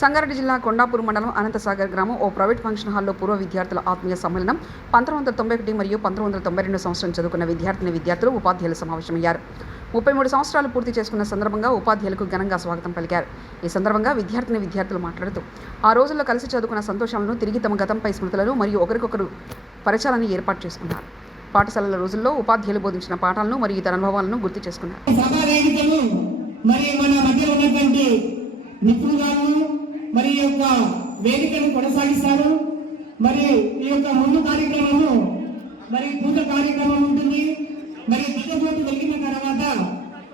సంగారెడ్డి జిల్లా కొండాపూర్ మండలం అనంతసాగర్ గ్రామం ఓ ప్రైవేట్ ఫంక్షన్ హాల్లో పూర్వ విద్యార్థుల ఆత్మీయ సమ్మేళనం 1991 మరియు 1992 సంవత్సరం చదువుకున్న విద్యార్థులు ఉపాధ్యాయులు సమావేశమయ్యారు. 33 సంవత్సరాలు పూర్తి చేసుకున్న సందర్భంగా ఉపాధ్యాయులకు ఘనంగా స్వాగతం పలికారు. ఈ సందర్భంగా విద్యార్థులు మాట్లాడుతూ ఆ రోజుల్లో కలిసి చదువుకున్న సంతోషాలను తిరిగి తమ గతంపై స్మృతులను మరియు ఒకరికొకరు పరిచయాలను ఏర్పాటు చేసుకున్నారు. పాఠశాలల రోజుల్లో ఉపాధ్యాయులు బోధించిన పాఠాలను మరియు ఇతర అనుభవాలను గుర్తు చేసుకున్నారు. మరి ఈ యొక్క వేదికను కొనసాగిస్తారు. మరి ఈ యొక్క ముందు కార్యక్రమము మరి పూజ కార్యక్రమం ఉంటుంది. మరి దిగ్గజోటు వెలిగిన తర్వాత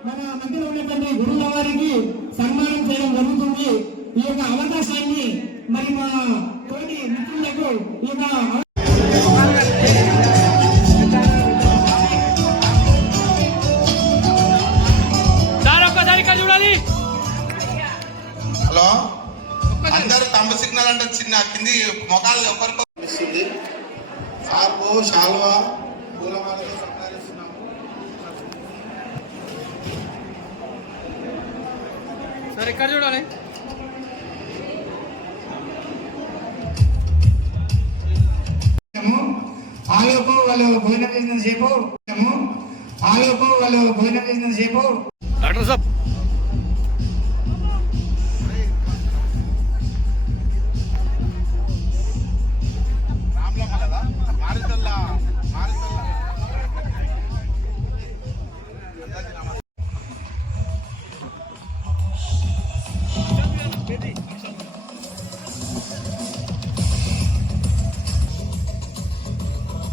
మన మధ్యలో ఉన్నటువంటి గురువుల వారికి సన్మానం చేయడం జరుగుతుంది. ఈ యొక్క అవకాశాన్ని మరి మా తోటి మిత్రులకు ఈ యొక్క హలో అందరూ తమ్మ సిగ్నల్ అంటే చిన్న కింది మొఖాలు ఎవరికో ఇస్తుంది. సార్కు శాల్వా పూలమాలతో సత్కరిస్తున్నాము. సార్ ఇక్కడ చూడాలి. ఆలోపు వాళ్ళు భోజనం చేసిన సేపు డాక్టర్ సాబ్